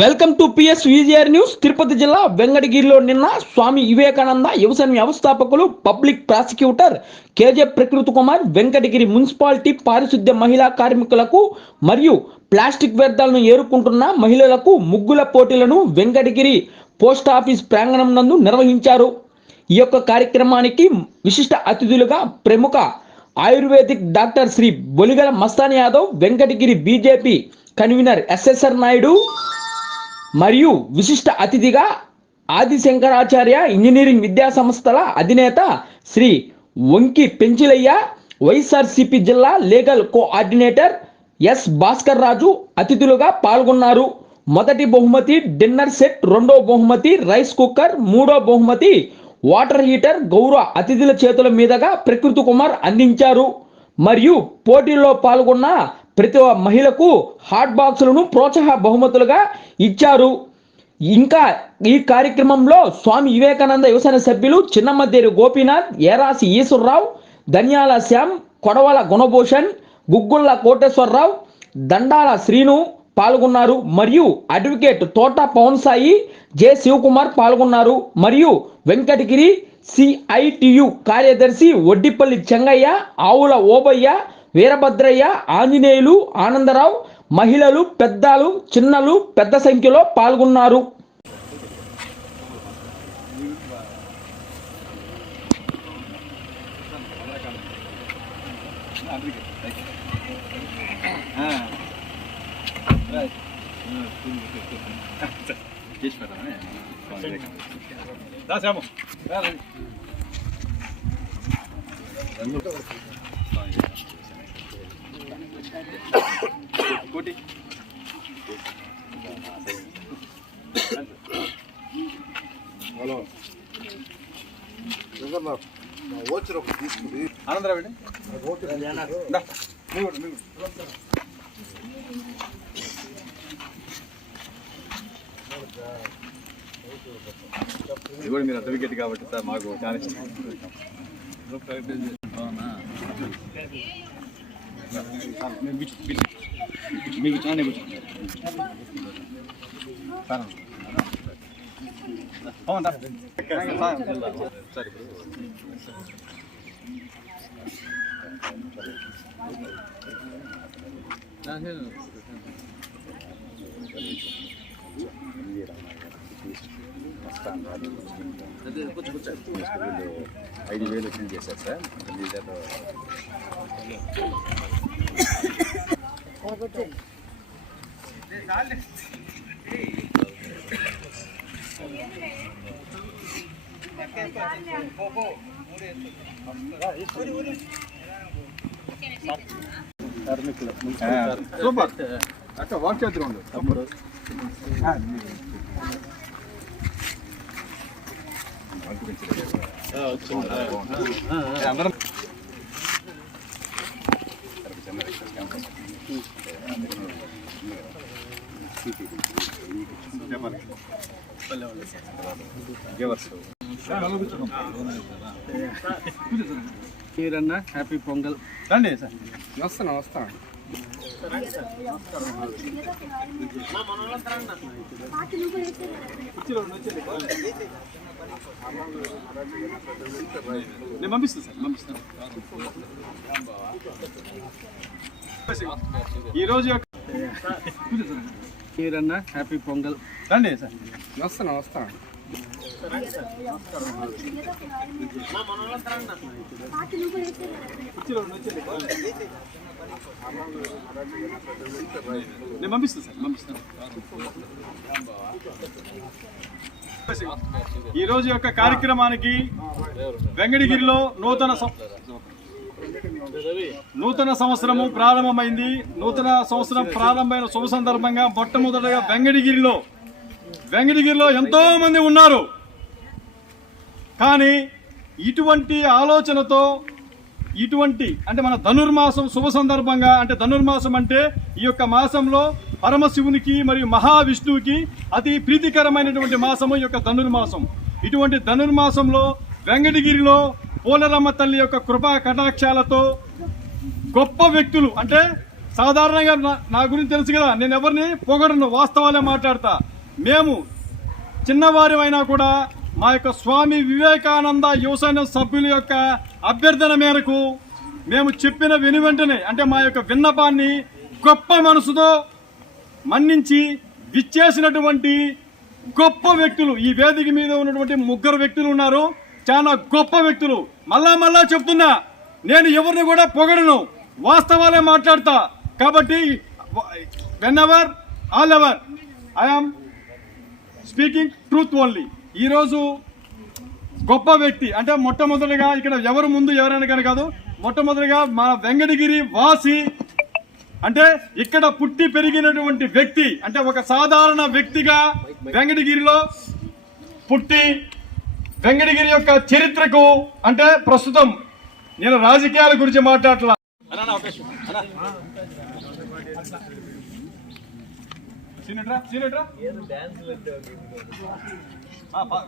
Welcome to PS VGR news. Tirupati జిల్లా వెంకటగిరిలో నిన్న స్వామి వివేకానంద యువసేన వ్యవస్థాపకులు పబ్లిక్ ప్రాసిక్యూటర్ కేజే ప్రకృతి కుమార్ వెంకటగిరి మున్సిపాలిటీ పారిశుద్ధ్య మహిళా కార్మికులకు మరియు ప్లాస్టిక్ వ్యర్థాలను ఏరుకుంటున్న మహిళలకు ముగ్గుల పోటీలను వెంకటగిరి పోస్ట్ ఆఫీస్ ప్రాంగణం నందు నిర్వహించారు. ఈ యొక్క కార్యక్రమానికి విశిష్ట అతిథులుగా ప్రముఖ Ayurvedic doctor Shri Boligala Mastan Yadav, Venkatagiri BJP convener SSR Naidu మరియు విశిష్ట అతిథిగా ఆదిశంకరాచార్య ఇంజనీరింగ్ విద్యా సంస్థల అధినేత శ్రీ వంకి పెంచిలయ్య, వైఎస్ఆర్సీపీ జిల్లా లీగల్ కోఆర్డినేటర్ ఎస్ భాస్కర్ రాజు అతిథులుగా పాల్గొన్నారు. మొదటి బహుమతి డిన్నర్ సెట్, రెండో బహుమతి రైస్ కుక్కర్, మూడో బహుమతి వాటర్ హీటర్ గౌరవ అతిథుల చేతుల మీదుగా ప్రకృతి కుమార్ అందించారు. మరియు పోటీల్లో పాల్గొన్న ప్రతి మహిళకు హాట్ బాక్సులను ప్రోత్సాహ బహుమతులుగా ఇచ్చారు. ఇంకా ఈ కార్యక్రమంలో స్వామి వివేకానంద యువసేన సభ్యులు చిన్నమద్దేరి గోపీనాథ్, ఏరాసి ఈశ్వరరావు, ధన్యాల శ్యామ్, కొడవల గుణభూషణ్, గుగ్గుళ్ళ కోటేశ్వరరావు, దండాల శ్రీను పాల్గొన్నారు. మరియు అడ్వకేట్ తోట పవన్ సాయి, జె శివకుమార్ పాల్గొన్నారు. మరియు వెంకటగిరి సిఐటియు కార్యదర్శి వడ్డిపల్లి చెంగయ్య, ఆవుల ఓబయ్య, వీరభద్రయ్య, ఆంజనేయులు, ఆనందరావు, మహిళలు, పెద్దలు, చిన్నలు పెద్ద సంఖ్యలో పాల్గొన్నారు. హలో ఓచర్ ఒకటి తీసుకుంది ఆనందరావు అండి. ఇది కూడా మీరు అడ్వకేట్ కాబట్టి సార్ మాకు చాలా ఇష్టం. మీకు చాలా కూర్చోండి. సరే వీళ్ళు 5,000 ఫీల్ చేశారు సార్. సూపర్ అక్క వాక్ చేద్దాం తమ్ముడు. అందరం మీరన్నా హ్యాపీ పొంగల్. రండి సార్. వస్తాను నేను పంపిస్తాను సార్, పంపిస్తాను. ఈరోజు మీరన్నా హ్యాపీ పొంగల్. రండి సార్. వస్తాను నేను పంపిస్తాను సార్, పంపిస్తాను. ఈరోజు యొక్క కార్యక్రమానికి వెంకటగిరిలో నూతన సంవత్సరము ప్రారంభమైంది. నూతన సంవత్సరం ప్రారంభమైన శుభ సందర్భంగా మొట్టమొదటగా వెంకటగిరిలో ఎంతో మంది ఉన్నారు. కానీ ఇటువంటి ఆలోచనతో అంటే మన ధనుర్మాసం శుభ సందర్భంగా, అంటే ధనుర్మాసం అంటే ఈ యొక్క మాసంలో పరమశివునికి మరియు మహావిష్ణువుకి అతి ప్రీతికరమైనటువంటి మాసము ఈ యొక్క ధనుర్మాసం. ఇటువంటి ధనుర్మాసంలో వెంకటగిరిలో పోలరమ్మ తల్లి యొక్క కృపా కటాక్షాలతో గొప్ప వ్యక్తులు అంటే సాధారణంగా నా గురించి తెలుసు కదా, నేను ఎవరిని పొగడను, వాస్తవాలే మాట్లాడతా. మేము చిన్నవారి అయినా కూడా మా యొక్క స్వామి వివేకానంద యువసైన్యం సభ్యుల యొక్క అభ్యర్థన మేరకు మేము చెప్పిన వెనువెంటనే, అంటే మా యొక్క విన్నపాన్ని గొప్ప మనసుతో మన్నించి విచ్చేసినటువంటి గొప్ప వ్యక్తులు, ఈ వేదిక మీద ఉన్నటువంటి 3 వ్యక్తులు ఉన్నారు, చాలా గొప్ప వ్యక్తులు. మళ్ళా చెప్తున్నా, నేను ఎవరిని కూడా పొగడను, వాస్తవాలే మాట్లాడతా. కాబట్టి when ever all ever I'm speaking truth only. ఈరోజు గొప్ప వ్యక్తి అంటే మొట్టమొదటిగా ఇక్కడ ఎవరు ముందు ఎవరైనా కానీ కాదు, మొట్టమొదటిగా మన వెంకటగిరి వాసి, అంటే ఇక్కడ పుట్టి పెరిగినటువంటి వ్యక్తి, అంటే ఒక సాధారణ వ్యక్తిగా వెంకటగిరిలో పుట్టి వెంకటగిరి యొక్క చరిత్రకు, అంటే ప్రస్తుతం నేను రాజకీయాల గురించి మాట్లాడట్లా.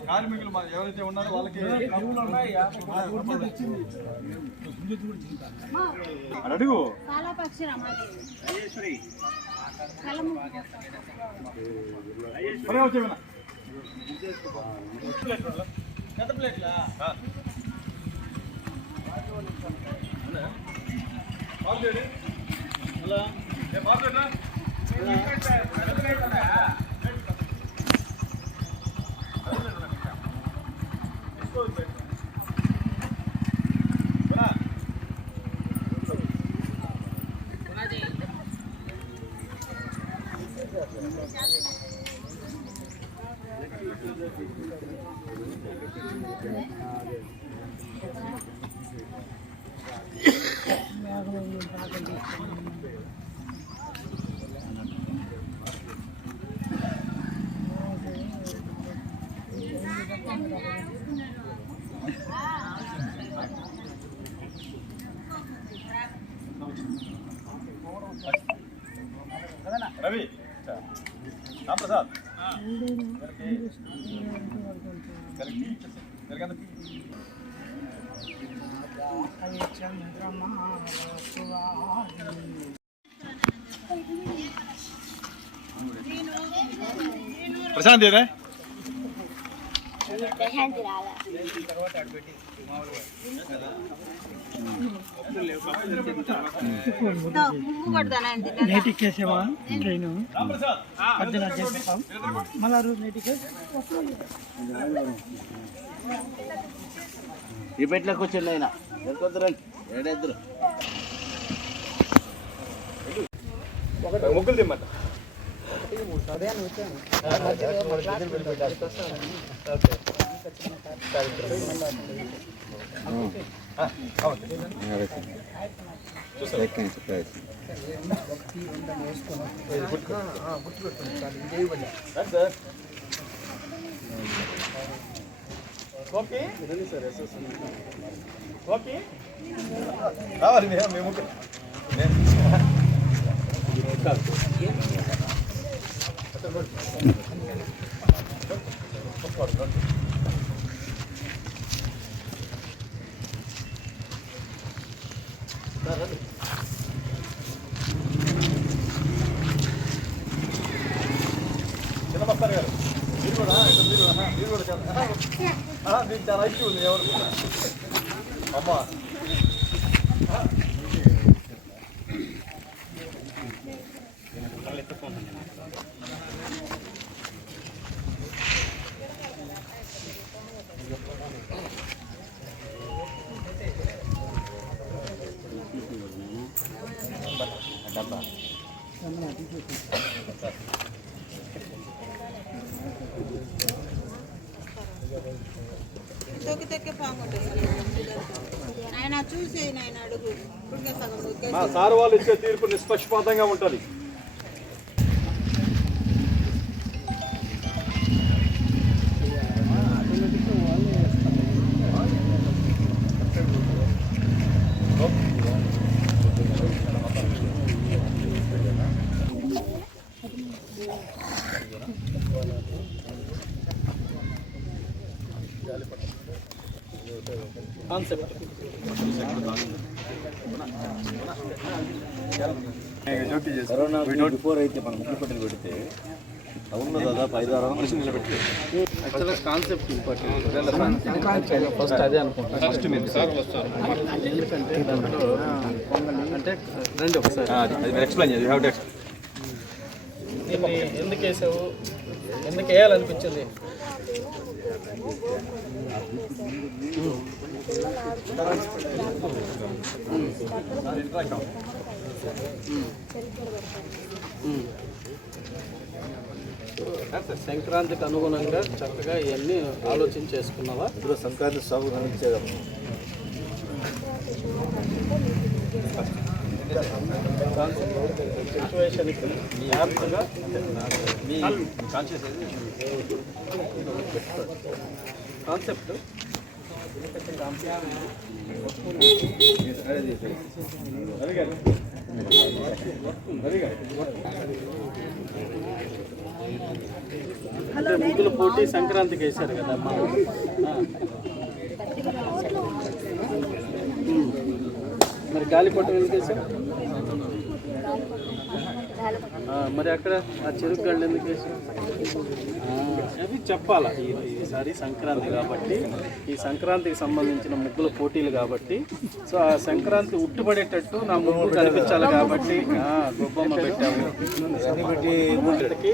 కార్మికులు ఎవరైతే ఉన్నారో వాళ్ళకి అడుగు. రవి రామప్రసాద్ ప్రశాంత్ ఏదే నేటికి కేసేవా ట్రైన్ పద్దెన చేస్తాం మళ్ళా రోజు నేటికి ఈ పెట్లోకి వచ్చింది ఆయన ఎదురుకొద్దరండి ఏడెద్దరు ముగ్గులు తిమ్మంట. రావాలి మేము చిన్నమస్తారు గారు మీరు కూడా మీకు చాలా ఐక్యూ ఉంది ఎవరు అమ్మా మా సార్ వాళ్ళు ఇచ్చే తీర్పు నిష్పక్షపాతంగా ఉంటుంది. కాన్సెప్ట్ కరోనా బిఫోర్ అయితే మనం ముగ్గు పెట్టెలు పెడితే టౌన్లో దాదాపు 5-6 మనుషులు నిలబెట్టి యాక్చువల్గా కాన్సెప్ట్ ఇంపార్టెంట్ ఫస్ట్ అదే అనుకుంటాను ఫస్ట్ మీరు ఎందుకంటే దాంట్లో అంటే రండి ఒకసారి ఎక్స్ప్లెయిన్ చేయాలి దీన్ని ఎందుకు వేసావు ఎందుకు వేయాలనిపించింది సంక్రాంతికి అనుగుణంగా చక్కగా ఇవన్నీ ఆలోచన చేసుకున్నావా ఇప్పుడు సంక్రాంతి సాగు అందించేదాం సిచ్యువేషన్కి యాప్గా కాన్సెప్ట్ అంటే ముగ్గుల పోటీ సంక్రాంతికి వేశారు కదా అమ్మా మరి గాలిపటం ఎందుకు వేశారు మరి అక్కడ ఆ చెరుకు గళ్ళు ఎందుకు వేశారు అవి చెప్పాలా ఈసారి సంక్రాంతి కాబట్టి ఈ సంక్రాంతికి సంబంధించిన ముగ్గుల పోటీలు కాబట్టి సో ఆ సంక్రాంతి ఉట్టుపడేటట్టు నా ముగ్గు కనిపించాలి కాబట్టి గొబ్బమ్మ పెట్టాము ముగ్గులకి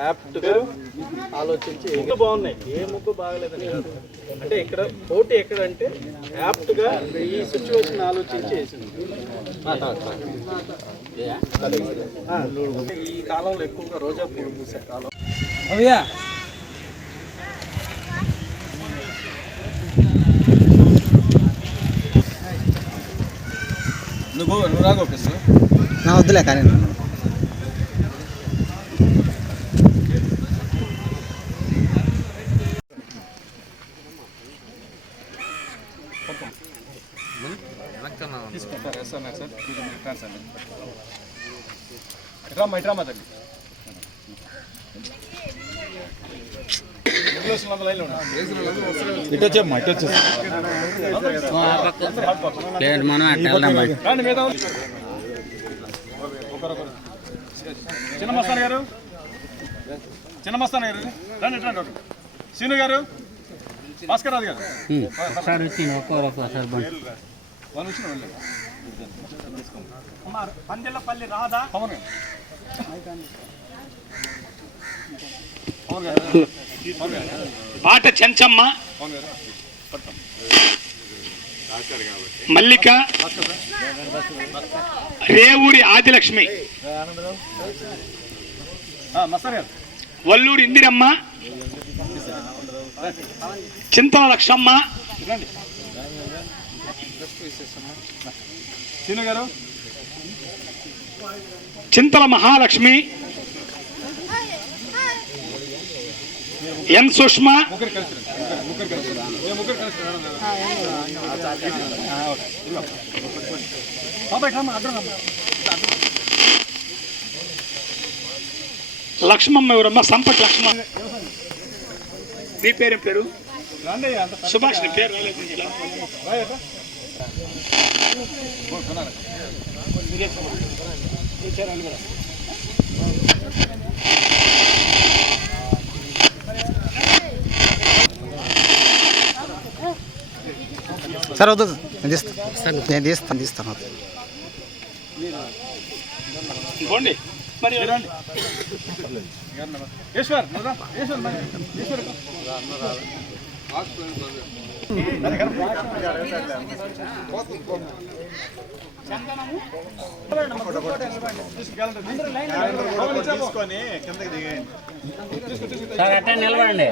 యాప్ట్గా ఆలోచించి ముగ్గు బాగున్నాయి ఏ ముగ్గు బాగలేదని కాదు అంటే ఇక్కడ పోటీ ఎక్కడంటే యాప్ట్గా ఈ సిచ్యువేషన్ ఆలోచించి వేసింది ఈ కాలంలో ఎక్కువగా రోజా పూలు పూసే కాలం అయ్యా నువ్వు రాగొప్పేసి నా వద్దులే కానీ తీసుకుంటారు ఎస్ఎన్ఆర్ సార్ ట్రాన్స్ఫర్ ఇట్రామా తల్లి ఇటు వచ్చేమ్మా ఇటు వచ్చేసి చిన్న మస్తాన్ గారు రండి రండి ఒకటి సీను గారు భాస్కర్ రాజు గారు వాళ్ళు వచ్చిన పందిళ్ళపల్లి రాదా పవన్ పాట చెంచమ్మ మల్లిక రేవూరి ఆదిలక్ష్మి మస్తాన్ గారు వల్లూరి ఇందిరమ్మ చింతల లక్షమ్మ సీను గారు చింతల మహాలక్ష్మి ఎన్ సుష్మా ముగ్గురు కలిసి లక్ష్మమ్మ ఎవరమ్మా సంపట్ లక్ష్మమ్మ నీ పేరేం పేరు సుభాష్ నీ పేరు రాలేదు ఇలా. సార్ వద్దు నేను తీస్తాను పోండి మరి ఈశ్వర్ తీసుకొని కిందకి దిగి సార్ అట్టే నిలబడండి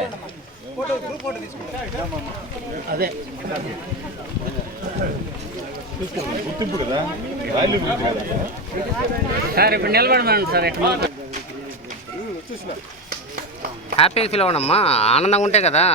అదే గుర్తింపు కదా సార్ ఇప్పుడు నిలబడమండి సార్ ఎట్లా హ్యాపీగా ఫీల్ అవ్వడమ్మా ఆనందంగా ఉంటే కదా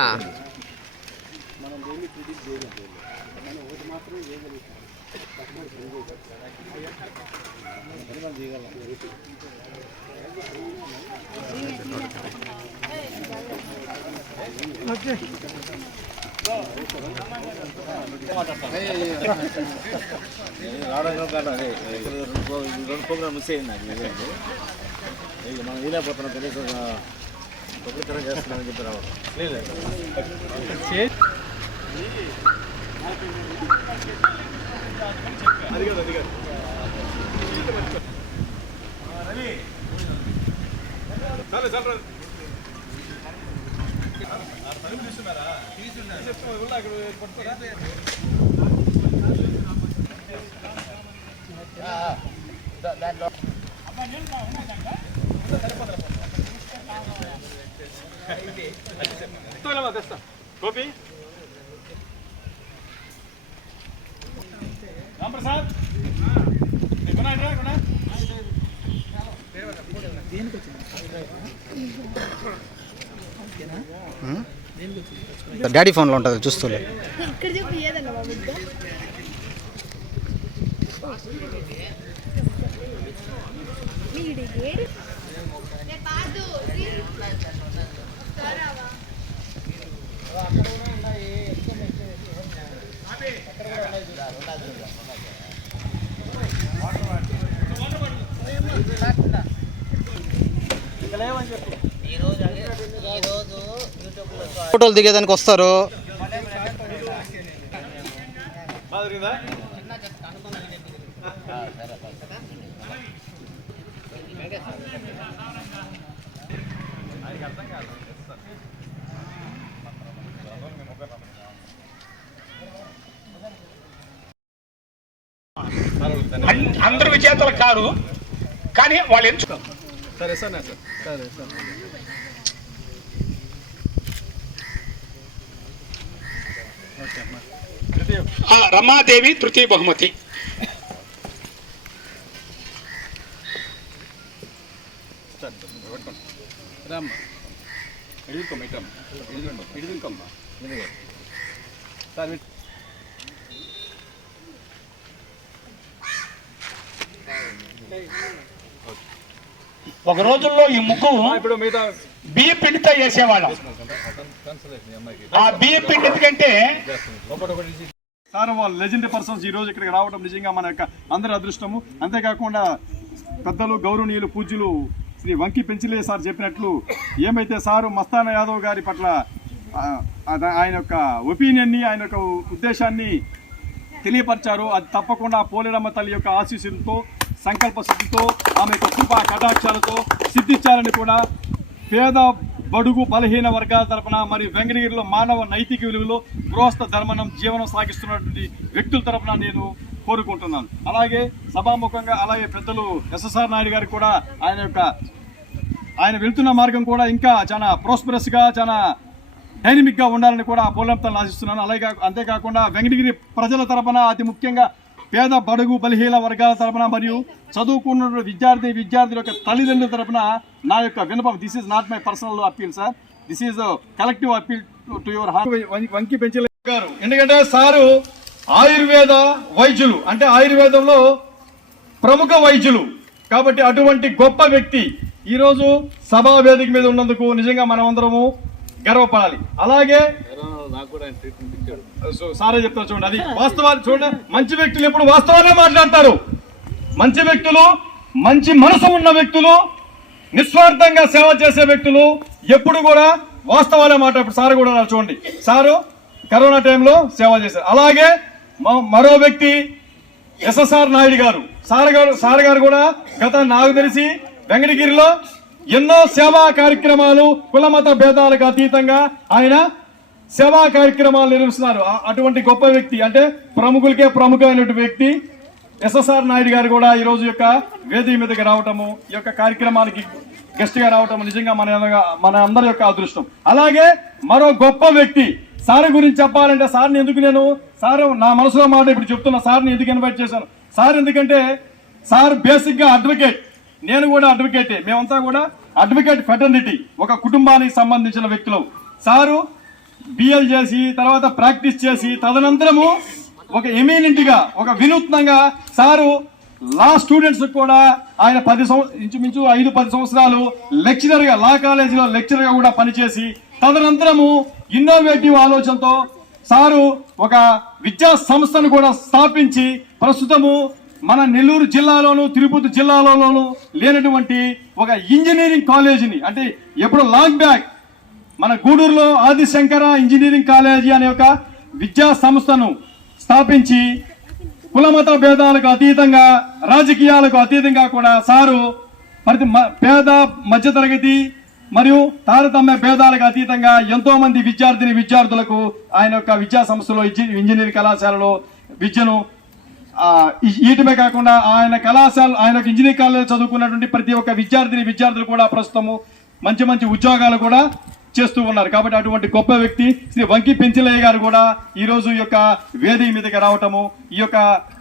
రావడం కాదు, అదే రెండు ప్రోగ్రామ్ మిస్ అయింది నాకు. ఇక మనం వీలైపోతున్నాం, కనీసం పబ్లికరణ చేస్తున్నామని చెప్పి రావడం గోపి రాంప్రసాద్ డాడీ ఫోన్లో ఉంటుంది చూస్తూలే. ఇక్కడ చెప్పి ఏదన్నా మా బిడ్డ ఫోటోలు దిగేదానికి వస్తారు. అందరు విజేతలు కాదు, కానీ వాళ్ళు ఎంచుకో. సరే సార్ సరే సార్. రమాదేవి తృతీయ బహుమతి. ఒక రోజుల్లో ఈ ముగ్గు ఇప్పుడు మిగతా బియ్యం పిండితో వేసేవాళ్ళం. ఆ బియ్యం పిండి ఎందుకంటే సార్ వాళ్ళు లెజెండరీ పర్సన్స్ ఈ రోజు ఇక్కడికి రావడం నిజంగా మన యొక్క అందరి అదృష్టము. అంతేకాకుండా పెద్దలు గౌరవనీయులు పూజ్యులు శ్రీ వంకి పెంచిలే సార్ చెప్పినట్లు ఏమైతే సారు మస్తాన యాదవ్ గారి పట్ల ఆయన యొక్క ఒపీనియన్ని, ఆయన యొక్క ఉద్దేశాన్ని తెలియపరిచారు. అది తప్పకుండా పోలేరమ్మ తల్లి యొక్క ఆశీస్సులతో, సంకల్ప సిద్ధితో, ఆమె యొక్క కృపా కటాక్షాలతో సిద్ధించాలని కూడా పేద బడుగు బలహీన వర్గాల తరపున మరియు వెంకటగిరిలో మానవ నైతిక విలువలు గృహస్థ ధర్మనం జీవనం సాగిస్తున్నటువంటి వ్యక్తుల తరపున నేను కోరుకుంటున్నాను. అలాగే సభాముఖంగా అలాగే పెద్దలు ఎస్ఎస్ఆర్ నాయుడు గారికి కూడా ఆయన వెళ్తున్న మార్గం కూడా ఇంకా చాలా ప్రాస్పరస్గా, చాలా డైనమిక్గా ఉండాలని కూడా పోలంతలను ఆశిస్తున్నాను. అలాగే అంతేకాకుండా వెంకటగిరి ప్రజల తరపున అతి ముఖ్యంగా పేద బడుగు బలహీన వర్గాల తరపున మరియు చదువుకున్న విద్యార్థుల యొక్క తల్లిదండ్రుల తరపున నా యొక్క విన్నపం, this is not my personal appeal sir, this is collective appeal to your Vanki Penchale గారు. ఎందుకంటే సారు ఆయుర్వేద వైద్యులు, అంటే ఆయుర్వేదంలో ప్రముఖ వైద్యులు కాబట్టి అటువంటి గొప్ప వ్యక్తి ఈరోజు సభా వేదిక మీద ఉన్నందుకు నిజంగా మనమందరము గర్వపడాలి. అలాగే సారే చెప్తారు చూడండి, అది వాస్తవాలు చూడండి. మంచి వ్యక్తులు ఎప్పుడు వాస్తవాలే మాట్లాడతారు. మంచి వ్యక్తులు, మంచి మనసు ఉన్న వ్యక్తులు, నిస్వార్థంగా సేవ చేసే వ్యక్తులు ఎప్పుడు కూడా వాస్తవాలే మాట్లాడు. సార్ కూడా చూడండి, సారు కరోనా టైంలో సేవ చేశారు. అలాగే మరో వ్యక్తి ఎస్ఎస్ఆర్ నాయుడు గారు, సార్ గారు కూడా నాకు తెలిసి వెంకటగిరిలో ఎన్నో సేవా కార్యక్రమాలు, కులమత భేదాలకు అతీతంగా ఆయన సేవా కార్యక్రమాలు నిర్వహిస్తున్నారు. అటువంటి గొప్ప వ్యక్తి, అంటే ప్రముఖులకే ప్రముఖమైనటువంటి వ్యక్తి ఎస్ఎస్ఆర్ నాయుడు గారు కూడా ఈ రోజు యొక్క వేదిక మీదకి రావటము, ఈ యొక్క కార్యక్రమానికి గెస్ట్ గా రావటం నిజంగా మన అందరి యొక్క అదృష్టం. అలాగే మరో గొప్ప వ్యక్తి సార్ గురించి చెప్పాలంటే, సార్ని ఎందుకు సార్ నా మనసులో మాట ఇప్పుడు చెప్తున్నా, సార్ని ఎందుకు ఇన్వైట్ చేశాను సార్, ఎందుకంటే సార్ బేసిక్ గా అడ్వకేట్, నేను కూడా అడ్వకేటే, మేమంతా కూడా అడ్వకేట్ ఫెటర్నిటీ, ఒక కుటుంబానికి సంబంధించిన వ్యక్తులు. సారు బిఎల్ చేసి తర్వాత ప్రాక్టీస్ చేసి తదనంతరము ఒక ఎమినెంట్ గా, ఒక వినూత్నంగా సారు లా స్టూడెంట్స్ కూడా ఆయన ఇంచుమించు 5-10 సంవత్సరాలు లెక్చరర్ గా, లా కాలేజీలో లెక్చరర్ గా కూడా పనిచేసి తదనంతరము ఇన్నోవేటివ్ ఆలోచనతో సారు ఒక విద్యా సంస్థను కూడా స్థాపించి ప్రస్తుతము మన నెల్లూరు జిల్లాలోను తిరుపతి జిల్లాలోను లేనటువంటి ఒక ఇంజనీరింగ్ కాలేజీని, అంటే ఎప్పుడు లాంగ్ బ్యాక్ మన గూడూరులో ఆదిశంకర ఇంజనీరింగ్ కాలేజీ అనే ఒక విద్యా సంస్థను స్థాపించి కులమత భేదాలకు అతీతంగా, రాజకీయాలకు అతీతంగా కూడా సారు ప్రతి పేద మధ్యతరగతి మరియు తారతమ్య భేదాలకు అతీతంగా ఎంతో మంది విద్యార్థులకు ఆయన యొక్క విద్యా సంస్థలో ఇంజనీరింగ్ కళాశాలలో విద్యను ఈటమే కాకుండా ఆయన ఇంజనీరింగ్ కాలేజీలో చదువుకున్నటువంటి ప్రతి ఒక్క విద్యార్థులు కూడా ప్రస్తుతము మంచి మంచి ఉద్యోగాలు కూడా చేస్తూ ఉన్నారు. కాబట్టి అటువంటి గొప్ప వ్యక్తి శ్రీ వంకి పెంచలయ్య గారు కూడా ఈ రోజు ఈ యొక్క వేదిక మీదకి రావటము, ఈ యొక్క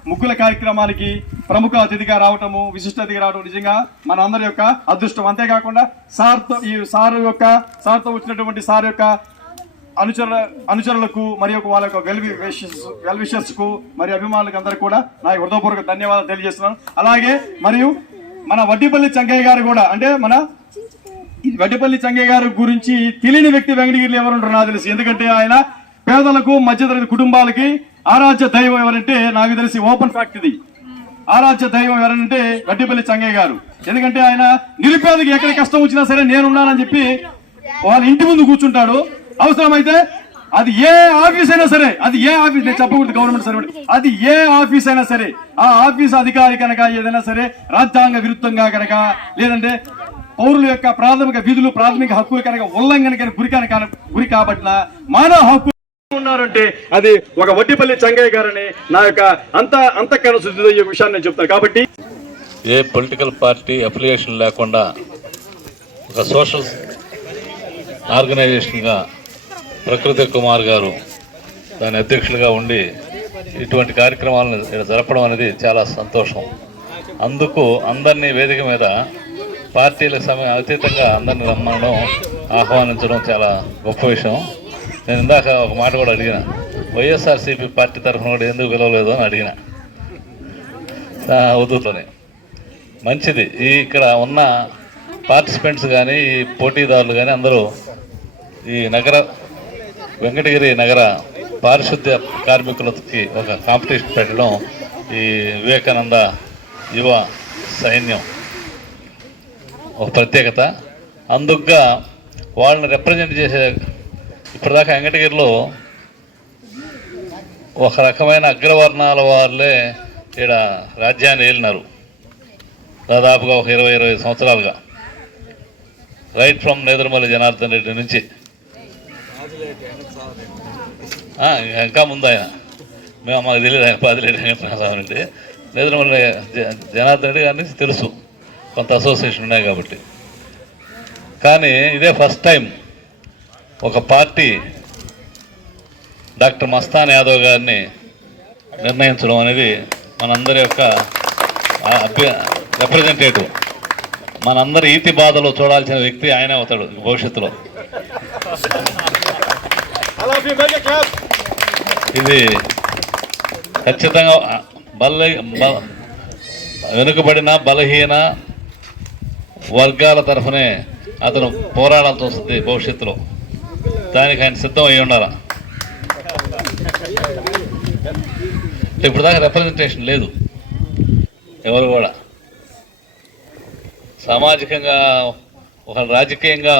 ముగ్గుల కార్యక్రమాలకి ప్రముఖ అతిథిగా రావటము, విశిష్ట అతిథిగా రావటం నిజంగా మన అందరి యొక్క అదృష్టం. అంతేకాకుండా సార్తో వచ్చినటువంటి సార్ యొక్క అనుచరులకు మరియు వాళ్ళ యొక్క వెల్ విషర్స్ కు మరియు అభిమానులకు అందరికీ కూడా నా హృదయపూర్వక ధన్యవాదాలు తెలియజేస్తున్నాను. అలాగే మరియు మన వడ్డీపల్లి చంగయ్య గారు కూడా, అంటే మన వడ్డీపల్లి చంగయ్య గారి గురించి తెలియని వ్యక్తి వెంకటగిరిలో ఎవరుంటారు నాకు తెలిసి. ఎందుకంటే ఆయన పేదలకు మధ్యతరగతి కుటుంబాలకి ఆరాధ్య దైవం ఎవరంటే నాకు తెలిసి ఓపెన్ ఫ్యాక్ట్ ఇది. ఆరాధ్య దైవం ఎవరంటే వడ్డీపల్లి చంగయ్య గారు. ఎందుకంటే ఆయన నిరుపేదకి ఎక్కడ కష్టం వచ్చినా సరే నేనున్నానని చెప్పి వాళ్ళ ఇంటి ముందు కూర్చుంటాడు. అవసరమైతే అది ఏ ఆఫీస్ అయినా సరే, అది ఏ ఆఫీస్, నేను చెప్పకూడదు గవర్నమెంట్ సర్వెంట్, అది ఏ ఆఫీస్ అయినా సరే, ఆ ఆఫీస్ అధికారి కనుక ఏదైనా సరే రాజ్యాంగ విరుద్ధంగా కనుక, లేదంటే పౌరుల యొక్క ప్రాథమిక హక్కులు కనుక ఉల్లంఘన గురి కాబట్టిన మానవ హక్కు ఉన్నారంటే అది ఒక వడ్డీపల్లి చంగయ్య గారని నా యొక్క అంతఃకరణ శుద్ధితో ఈ విషయాన్ని నేను చెప్తాను. కాబట్టి ఏ పొలిటికల్ పార్టీ అఫిలియేషన్ లేకుండా ఒక సోషల్ ఆర్గనైజేషన్గా ప్రకృతి కుమార్ గారు దాని అధ్యక్షులుగా ఉండి ఇటువంటి కార్యక్రమాలను జరపడం అనేది చాలా సంతోషం. అందుకు అందరినీ వేదిక మీద పార్టీలకు అతీతంగా అందరినీ రమ్మనడం, ఆహ్వానించడం చాలా గొప్ప విషయం. నేను ఇందాక ఒక మాట కూడా అడిగిన, వైఎస్ఆర్సీపీ పార్టీ తరఫున కూడా ఎందుకు పిలవలేదు అని అడిగిన ఉదూతోనే. మంచిది, ఇక్కడ ఉన్న పార్టిసిపెంట్స్ కానీ ఈ పోటీదారులు కానీ అందరూ ఈ వెంకటగిరి నగర పారిశుద్ధ్య కార్మికులకి ఒక కాంపిటీషన్ పెట్టడం ఈ వివేకానంద యువ సైన్యం ఒక ప్రత్యేకత. అందుకుగా వాళ్ళని రిప్రజెంట్ చేసే, ఇప్పటిదాకా వెంకటగిరిలో ఒక రకమైన అగ్రవర్ణాల వాళ్ళే ఇక్కడ రాజ్యాన్ని ఏలినారు దాదాపుగా ఒక 20 సంవత్సరాలుగా. రైట్ ఫ్రమ్ నేదురుమల్లి జనార్దన్ రెడ్డి నుంచి ఇంకా ముందు ఆయన, మాకు తెలియదు ఆయన పాదిరెడ్డి వెంకటరామస్వామి రెడ్డి, నేదురుమల్లి జనార్దన్ రెడ్డి గారి నుంచి తెలుసు, కొంత అసోసియేషన్ ఉన్నాయి కాబట్టి. కానీ ఇదే ఫస్ట్ టైం ఒక పార్టీ డాక్టర్ మస్తాన్ యాదవ్ గారిని నిర్ణయించడం అనేది మనందరి యొక్క రిప్రజెంటేటివ్. మనందరి ఈతి బాధలో చూడాల్సిన వ్యక్తి ఆయనే అవుతాడు భవిష్యత్తులో. ఇది ఖచ్చితంగా వెనుకబడిన బలహీన వర్గాల తరఫునే అతను పోరాడాల్సి వస్తుంది భవిష్యత్తులో. దానికి ఆయన సిద్ధం అయ్యి ఉండాలి. ఇప్పుడు దాకా రిప్రజెంటేషన్ లేదు, ఎవరు కూడా సామాజికంగా, ఒక రాజకీయంగా.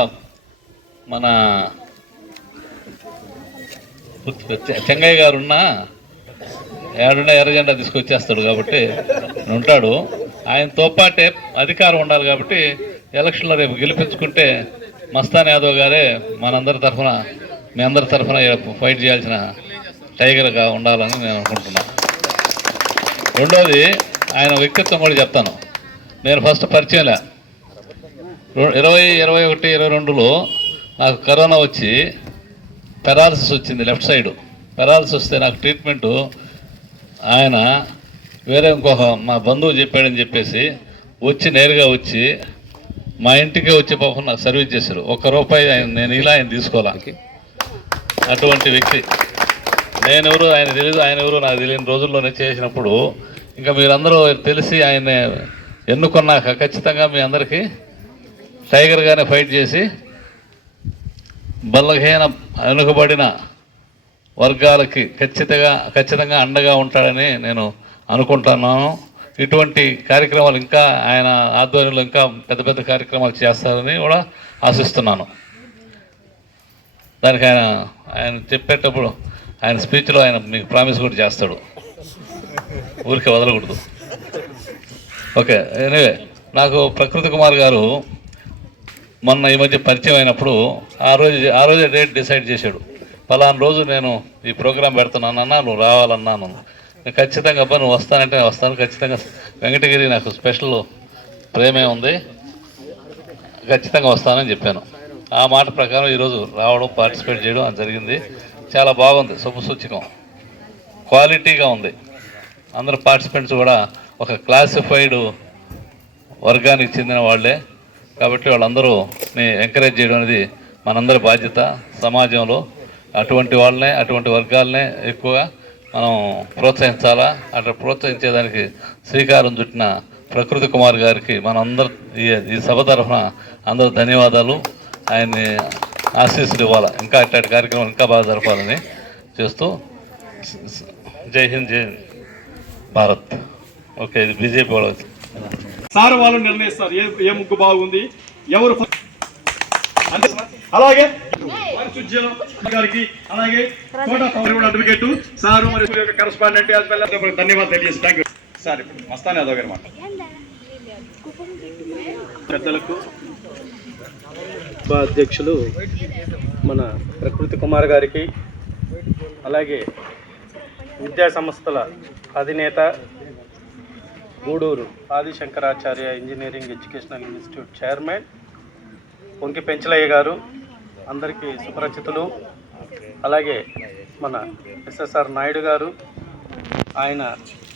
మన చెంగయ్య గారు ఉన్నా ఏడున్నా ఎర్రజెండా తీసుకొచ్చేస్తాడు కాబట్టి ఉంటాడు. ఆయనతో పాటే అధికారం ఉండాలి కాబట్టి ఎలక్షన్లో రేపు గెలిపించుకుంటే మస్తాన్ యాదవ్ గారే మనందరి తరఫున, మీ అందరి తరఫున ఫైట్ చేయాల్సిన టైగర్గా ఉండాలని నేను అనుకుంటున్నాను. రెండోది, ఆయన వ్యక్తిత్వం కూడా చెప్తాను. నేను ఫస్ట్ పరిచయంలే 2021-22లో నాకు కరోనా వచ్చి పెరాలసిస్ వచ్చింది, లెఫ్ట్ సైడ్ పెరాలసిస్ వస్తే నాకు ట్రీట్మెంటు ఆయన వేరే ఇంకొక మా బంధువు చెప్పాడని చెప్పేసి నేరుగా వచ్చి మా ఇంటికే వచ్చి పాపం నాకు సర్వీస్ చేశారు. ₹1 నేను ఆయన తీసుకోవాలి. అటువంటి వ్యక్తి. నేనెవరు ఆయన తెలియదు, ఆయన ఎవరు నాకు తెలియని రోజుల్లోనే చేసినప్పుడు ఇంకా మీరందరూ తెలిసి ఆయన ఎన్నుకున్నాక ఖచ్చితంగా మీ అందరికీ టైగర్గానే ఫైట్ చేసి బలహీన వెనుకబడిన వర్గాలకి ఖచ్చితంగా అండగా ఉంటాడని నేను అనుకుంటున్నాను. ఇటువంటి కార్యక్రమాలు ఇంకా ఆయన ఆధ్వర్యంలో ఇంకా పెద్ద పెద్ద కార్యక్రమాలు చేస్తారని కూడా ఆశిస్తున్నాను. దానికి ఆయన చెప్పేటప్పుడు ఆయన స్పీచ్లో ఆయన మీకు ప్రామిస్ కూడా చేస్తాడు, ఊరికే వదలకూడదు. ఓకే, ఎనీవే నాకు ప్రకృతి కుమార్ గారు మొన్న ఈ మధ్య పరిచయం అయినప్పుడు ఆ రోజే డేట్ డిసైడ్ చేశాడు. ఫలానా రోజు నేను ఈ ప్రోగ్రాం పెడుతున్నానన్నా, నువ్వు రావాలన్నాను. ఖచ్చితంగా అబ్బా నువ్వు వస్తానంటే నేను వస్తాను. ఖచ్చితంగా వెంకటగిరి నాకు స్పెషల్ ప్రేమే ఉంది, ఖచ్చితంగా వస్తానని చెప్పాను. ఆ మాట ప్రకారం ఈరోజు రావడం, పార్టిసిపేట్ చేయడం అది జరిగింది. చాలా బాగుంది, శుభసూచకం, క్వాలిటీగా ఉంది. అందరు పార్టిసిపెంట్స్ కూడా ఒక క్లాసిఫైడ్ వర్గానికి చెందిన వాళ్ళే కాబట్టి వాళ్ళందరూని ఎంకరేజ్ చేయడం అనేది మనందరి బాధ్యత. సమాజంలో అటువంటి వాళ్ళనే, అటువంటి వర్గాలనే ఎక్కువగా మనం ప్రోత్సహించాలా. అట్లా ప్రోత్సహించేదానికి శ్రీకారం చుట్టిన ప్రకృతి కుమార్ గారికి మనందరూ ఈ సభ తరఫున అందరూ ధన్యవాదాలు. ఆయన్ని ఆశీస్సులు ఇవ్వాలి, ఇంకా అట్లాంటి కార్యక్రమం ఇంకా బాగా జరపాలని చేస్తూ జై హింద్, జై భారత్. ఓకే, ఇది బీజేపీ వాళ్ళు సార్ వాళ్ళు నిర్ణయిస్తారు ఏ ముగ్గు బాగుంది, ఎవరు. అలాగే గారికి, అలాగే కోట పవర్ అడ్వకేట్ సారు మరియు కరెస్పాండెంట్ ధన్యవాదాలు తెలియజేసి థ్యాంక్ యూ సార్. ఇప్పుడు మస్తాన్ యాదవ్ గారి మాట. పెద్దలకు అధ్యక్షులు మన ప్రకృతి కుమార్ గారికి, అలాగే విద్యా సంస్థల అధినేత Gudur Adishankaracharya engineering educational institute chairman Ponki Penchalaiah గారు, అందరికీ సుపరిచితులు. అలాగే మన ఎస్ఎస్ఆర్ నాయుడు గారు, ఆయన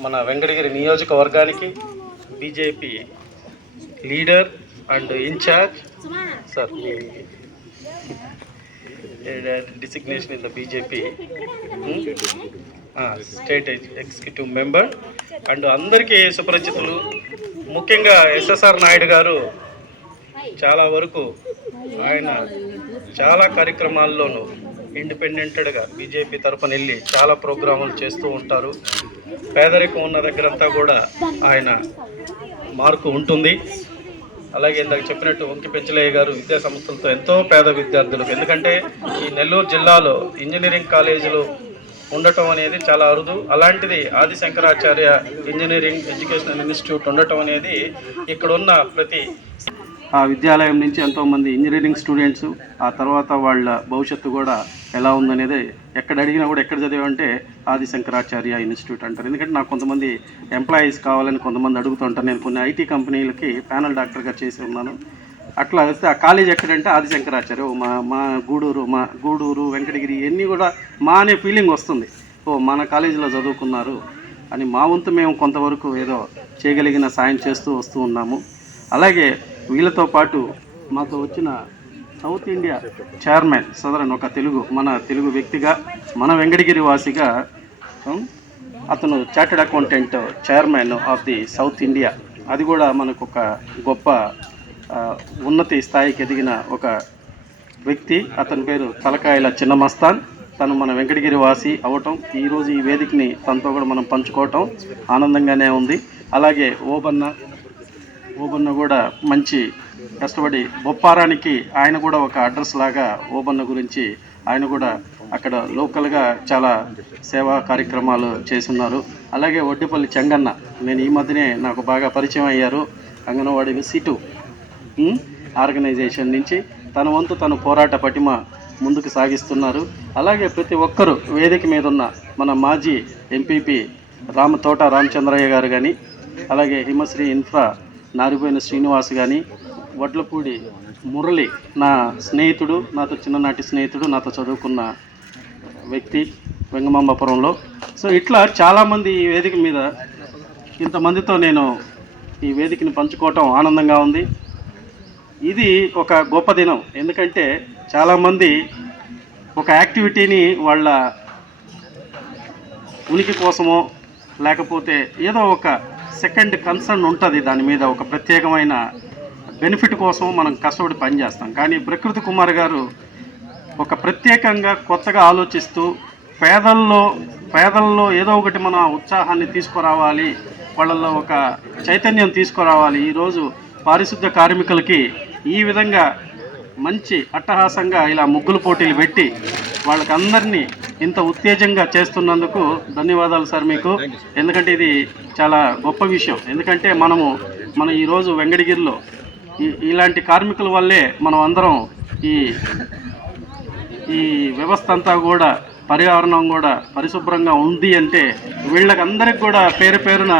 మన వెంకటగిరి నియోజకవర్గానికి BJP leader and incharge. Sir మీ designation in the BJP state executive member and అందరికీ సుపరిచితులు. ముఖ్యంగా ఎస్ఎస్ఆర్ నాయుడు గారు చాలా వరకు ఆయన చాలా కార్యక్రమాల్లోనూ ఇండిపెండెంట్గా బీజేపీ తరఫున వెళ్ళి చాలా ప్రోగ్రాములు చేస్తూ ఉంటారు. పేదరికం ఉన్న దగ్గరంతా కూడా ఆయన మార్కు ఉంటుంది. అలాగే ఇందాక చెప్పినట్టు వంకి పెంచలయ్య గారు విద్యా సంస్థలతో ఎంతో పేద విద్యార్థులకు, ఎందుకంటే ఈ నెల్లూరు జిల్లాలో ఇంజనీరింగ్ కాలేజీలు ఉండటం అనేది చాలా అరుదు. అలాంటిది ఆదిశంకరాచార్య ఇంజనీరింగ్ ఎడ్యుకేషనల్ ఇన్స్టిట్యూట్ ఉండటం అనేది ఇక్కడ ఉన్న ప్రతి ఆ విద్యాలయం నుంచి ఎంతోమంది ఇంజనీరింగ్ స్టూడెంట్స్, ఆ తర్వాత వాళ్ళ భవిష్యత్తు కూడా ఎలా ఉందనేది ఎక్కడ అడిగినా కూడా ఎక్కడ చదివామంటే ఆదిశంకరాచార్య ఇన్స్టిట్యూట్ అంటారు. ఎందుకంటే నాకు కొంతమంది ఎంప్లాయీస్ కావాలని కొంతమంది అడుగుతుంటారు. నేను కొన్ని ఐటీ కంపెనీలకి ప్యానల్ డాక్టర్గా చేసి ఉన్నాను. అట్లా వస్తే ఆ కాలేజ్ ఎక్కడంటే ఆదిశంకరాచార్య, మా గూడూరు వెంకటగిరి ఇవన్నీ కూడా మా అనే ఫీలింగ్ వస్తుంది. మన కాలేజీలో చదువుకున్నారు అని మా వంతు మేము కొంతవరకు ఏదో చేయగలిగిన సాయం చేస్తూ వస్తూ ఉన్నాము. అలాగే వీళ్ళతో పాటు మాతో వచ్చిన సౌత్ ఇండియా చైర్మన్ సదరన్ ఒక మన తెలుగు వ్యక్తిగా, మన వెంకటగిరి వాసిగా, అతను chartered accountant chairman of the south India. అది కూడా మనకు ఒక గొప్ప ఉన్నతి స్థాయికి ఎదిగిన ఒక వ్యక్తి. అతని పేరు తలకాయల చిన్న మస్తాన్. తను మన వెంకటగిరి వాసి అవటం, ఈరోజు ఈ వేదికని తనతో కూడా మనం పంచుకోవటం ఆనందంగానే ఉంది. అలాగే ఓబన్న కూడా మంచి కష్టపడి బొప్పారానికి ఆయన కూడా ఒక అడ్రస్ లాగా ఓబన్న గురించి ఆయన కూడా అక్కడ లోకల్గా చాలా సేవా కార్యక్రమాలు చేస్తున్నారు. అలాగే వడ్డిపల్లి చెంగన్న, నేను ఈ మధ్యనే నాకు బాగా పరిచయం అయ్యారు. అంగన్వాడీ సిటు ఆర్గనైజేషన్ నుంచి తన వంతు తను పోరాట పటిమ ముందుకు సాగిస్తున్నారు. అలాగే ప్రతి ఒక్కరూ వేదిక మీద ఉన్న మన మాజీ ఎంపీపీ తోట రామచంద్రయ్య గారు కానీ, అలాగే హిమశ్రీ ఇన్ఫ్రా నారిపోయిన శ్రీనివాస్ కానీ, వడ్లపూడి మురళి నా స్నేహితుడు, నాతో చిన్ననాటి స్నేహితుడు, నాతో చదువుకున్న వ్యక్తి వెంగమాంబపురంలో. సో ఇట్లా చాలామంది ఈ వేదిక మీద, ఇంతమందితో నేను ఈ వేదికని పంచుకోవటం ఆనందంగా ఉంది. ఇది ఒక గొప్ప దినం. ఎందుకంటే చాలామంది ఒక యాక్టివిటీని వాళ్ళ ఉనికి కోసమో లేకపోతే ఏదో ఒక సెకండ్ కన్సర్న్ ఉంటుంది, దాని మీద ఒక ప్రత్యేకమైన బెనిఫిట్ కోసం మనం కష్టపడి పనిచేస్తాం. కానీ ప్రకృతి కుమార్ గారు ఒక ప్రత్యేకంగా కొత్తగా ఆలోచిస్తూ పేదల్లో ఏదో ఒకటి మన ఉత్సాహాన్ని తీసుకురావాలి, వాళ్ళల్లో ఒక చైతన్యం తీసుకురావాలి. ఈరోజు పారిశుద్ధ్య కార్మికులకి ఈ విధంగా మంచి అట్టహాసంగా ఇలా ముగ్గులు పోటీలు పెట్టి వాళ్ళకందరినీ ఇంత ఉత్తేజంగా చేస్తున్నందుకు ధన్యవాదాలు సార్ మీకు. ఎందుకంటే ఇది చాలా గొప్ప విషయం. ఎందుకంటే మన ఈరోజు వెంకటగిరిలో ఇలాంటి కార్మికుల వల్లే మనం అందరం ఈ వ్యవస్థ అంతా కూడా, పర్యావరణం కూడా పరిశుభ్రంగా ఉంది అంటే వీళ్ళకందరికి కూడా పేరు పేరున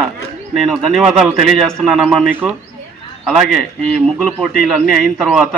నేను ధన్యవాదాలు తెలియజేస్తున్నానమ్మా మీకు. అలాగే ఈ ముగ్గుల పోటీలు అన్నీ అయిన తర్వాత